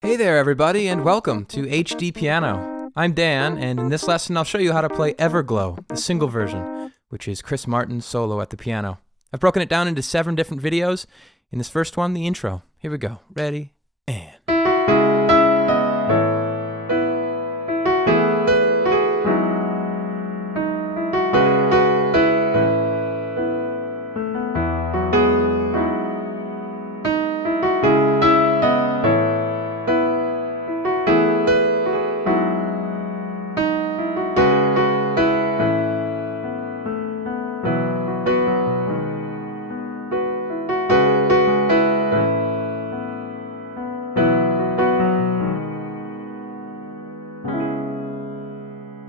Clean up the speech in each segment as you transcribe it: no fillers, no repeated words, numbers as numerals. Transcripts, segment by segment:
Hey there everybody, and welcome to HDpiano. I'm Dan, and in this lesson I'll show you how to play Everglow, the single version, which is Chris Martin's solo at the piano. I've broken it down into 7 different videos. In this first one, the intro. Here we go. Ready, and...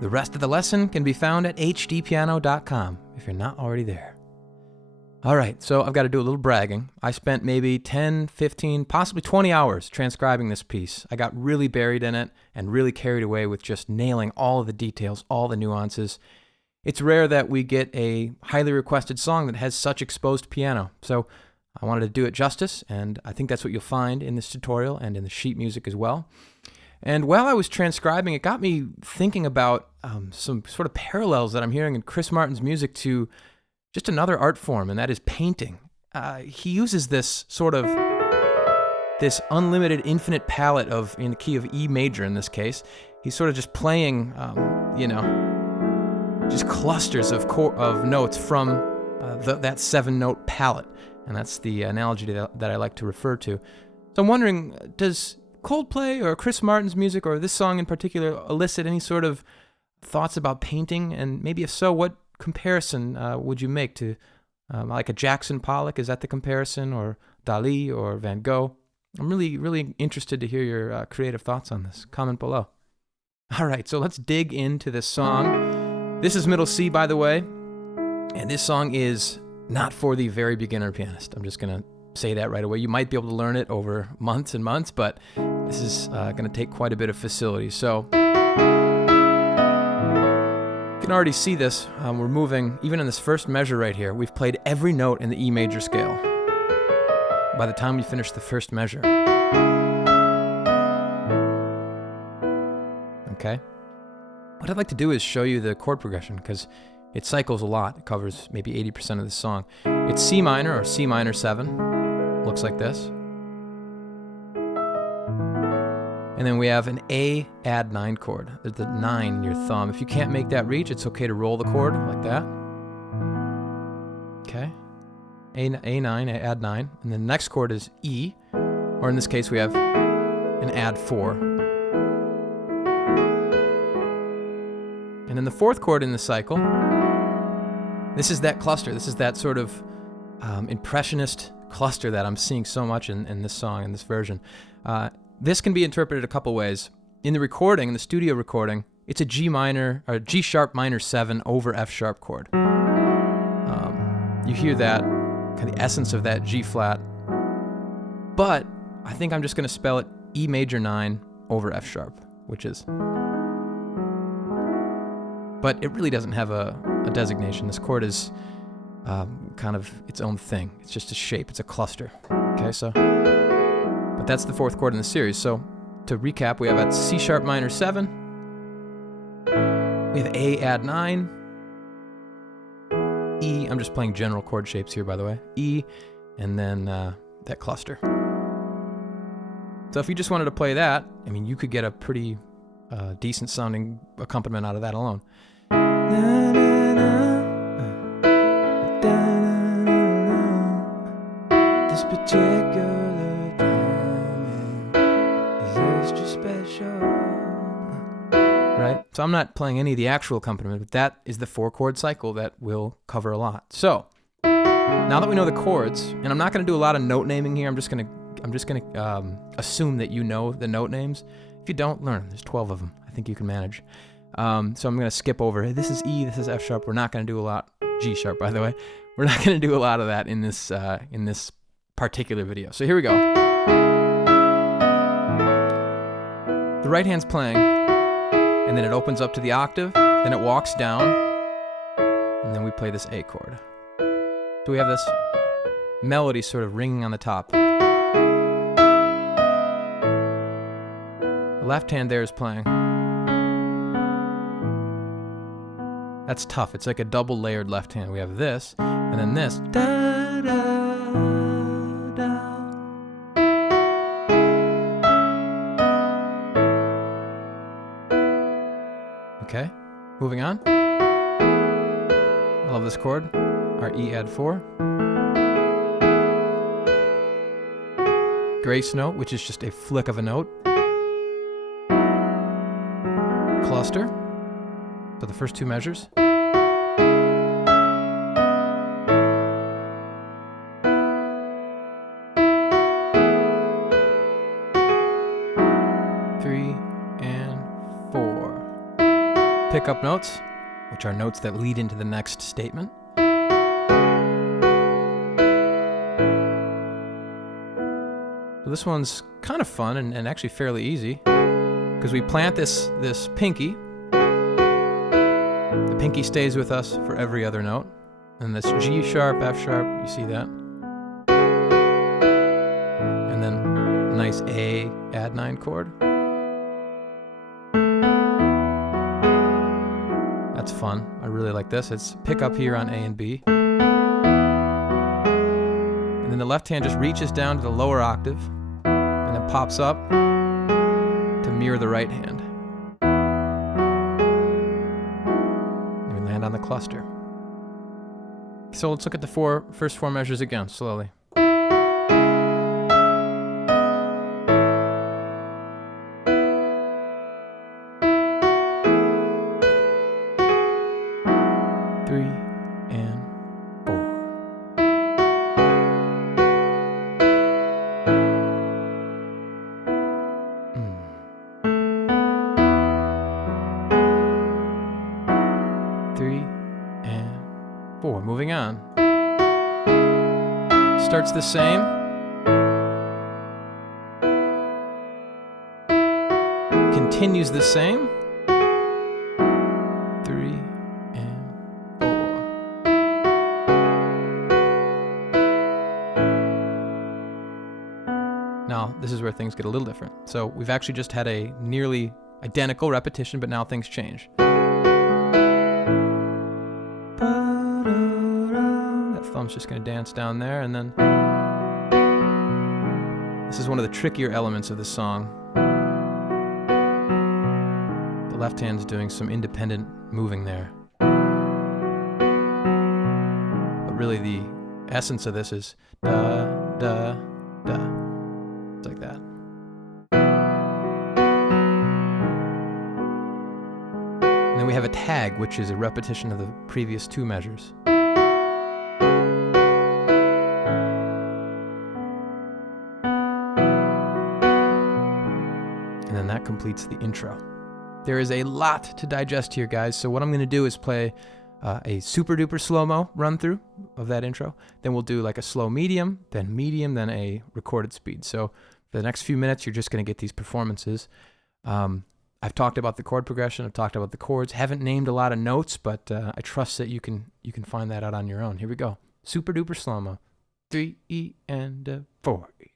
The rest of the lesson can be found at HDpiano.com if you're not already there. Alright, so I've got to do a little bragging. I spent maybe 10, 15, possibly 20 hours transcribing this piece. I got really buried in it and really carried away with just nailing all of the details, all the nuances. It's rare that we get a highly requested song that has such exposed piano, so I wanted to do it justice, and I think that's what you'll find in this tutorial and in the sheet music as well. And while I was transcribing, it got me thinking about some sort of parallels that I'm hearing in Chris Martin's music to just another art form, and that is painting. He uses this sort of, this unlimited infinite palette of, in the key of E major in this case. He's sort of just playing, just clusters of notes from that 7-note palette. And that's the analogy that I like to refer to. So I'm wondering, does Coldplay or Chris Martin's music, or this song in particular, elicit any sort of thoughts about painting? And maybe if so, what comparison would you make to like a Jackson Pollock? Is that the comparison? Or Dali or Van Gogh? I'm really interested to hear your creative thoughts on this. Comment below. All right, so let's dig into this song. This is middle C, by the way, and this song is not for the very beginner pianist. I'm just going to say that right away. You might be able to learn it over months and months, but this is going to take quite a bit of facility. So you can already see this. We're moving, even in this first measure right here, we've played every note in the E major scale by the time we finish the first measure. Okay? What I'd like to do is show you the chord progression, because it cycles a lot. It covers maybe 80% of the song. It's C minor or C minor 7. Looks like this. And then we have an A add 9 chord. There's the 9 in your thumb. If you can't make that reach, it's okay to roll the chord like that. Okay. A9, add 9. And then the next chord is E, or in this case we have an add 4. And then the 4th chord in the cycle, this is that cluster. This is that sort of impressionist cluster that I'm seeing so much in this song, in this version. This can be interpreted a couple ways. In the recording, in the studio recording, it's a G minor, or G sharp minor 7 over F sharp chord. You hear that, kind of the essence of that G flat. But I think I'm just going to spell it E major 9 over F sharp, which is... But it really doesn't have a designation. This chord is kind of its own thing. It's just a shape. It's a cluster. Okay, so... But that's the 4th chord in the series. So to recap, we have at C sharp minor 7. We have A add 9. E, I'm just playing general chord shapes here, by the way. E, and then that cluster. So if you just wanted to play that, I mean, you could get a pretty decent sounding accompaniment out of that alone. This particular extra special. Right? So I'm not playing any of the actual accompaniment, but that is the 4-chord cycle that we'll cover a lot. So now that we know the chords, and I'm not going to do a lot of note naming here, I'm just going to assume that you know the note names. If you don't, learn them. There's 12 of them. I think you can manage. So I'm going to skip over. This is E, this is F sharp. We're not going to do a lot. G sharp, by the way. We're not going to do a lot of that in this particular video. So here we go. The right hand's playing, and then it opens up to the octave, then it walks down, and then we play this A chord. So we have this melody sort of ringing on the top. The left hand there is playing. That's tough. It's like a double layered left hand. We have this, and then this. Da, da, da. Okay, moving on. I love this chord. Our E add 4. Grace note, which is just a flick of a note. Cluster. So the first two measures. Three and 4. Pickup notes, which are notes that lead into the next statement. So this one's kind of fun and actually fairly easy because we plant this pinky. The pinky stays with us for every other note. And this G sharp, F sharp, you see that? And then a nice A add 9 chord. That's fun. I really like this. It's pick up here on A and B. And then the left hand just reaches down to the lower octave and then pops up to mirror the right hand. And we land on the cluster. So let's look at the first four measures again, slowly. Moving on. Starts the same. Continues the same. 3 and 4. Now, this is where things get a little different. So we've actually just had a nearly identical repetition, but now things change. Thumb's just going to dance down there, and then this is one of the trickier elements of the song. The left hand's doing some independent moving there. But really the essence of this is da, da, da. It's like that. And then we have a tag, which is a repetition of the previous two measures. And then that completes the intro. There is a lot to digest here, guys, so what I'm going to do is play a super duper slow-mo run through of that intro. Then we'll do like a slow medium, then a recorded speed. So for the next few minutes, you're just going to get these performances. I've talked about the chord progression, I've talked about the chords, haven't named a lot of notes, but I trust that you can find that out on your own. Here we go. Super duper slow-mo. 3 E and 4 E.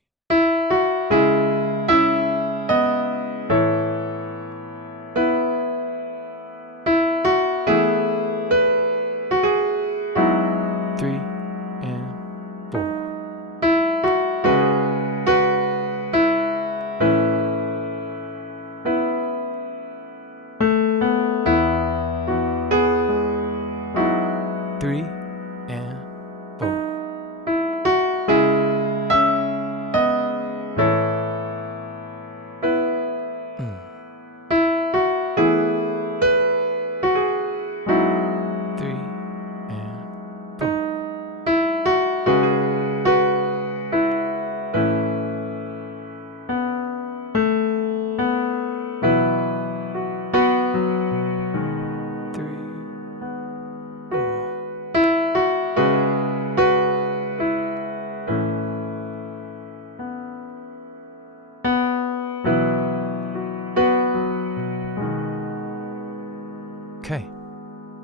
Okay,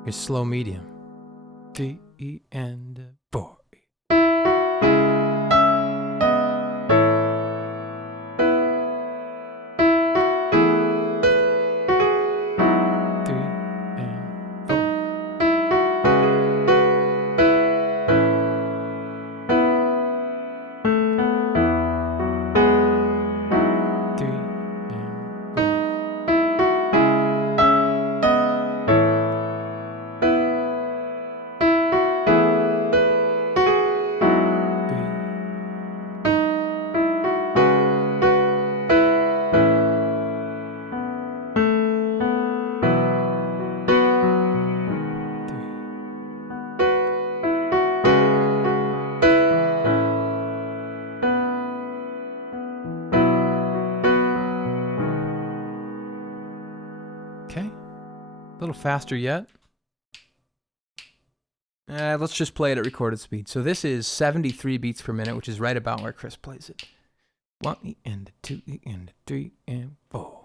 here's slow medium. 3 E and 4 E. Okay, a little faster yet. Let's just play it at recorded speed. So this is 73 beats per minute, which is right about where Chris plays it. 1 and 2 and 3 and 4.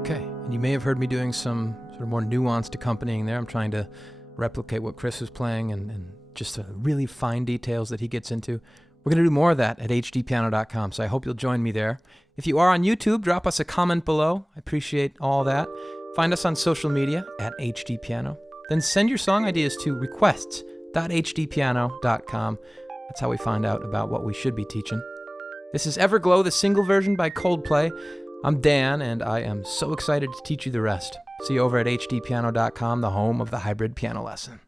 Okay, and you may have heard me doing some sort of more nuanced accompanying there. I'm trying to replicate what Chris was playing and just really fine details that he gets into. We're going to do more of that at HDpiano.com, so I hope you'll join me there. If you are on YouTube, drop us a comment below. I appreciate all that. Find us on social media at HDpiano. Then send your song ideas to requests.hdpiano.com. That's how we find out about what we should be teaching. This is Everglow, the single version by Coldplay. I'm Dan, and I am so excited to teach you the rest. See you over at hdpiano.com, the home of the hybrid piano lesson.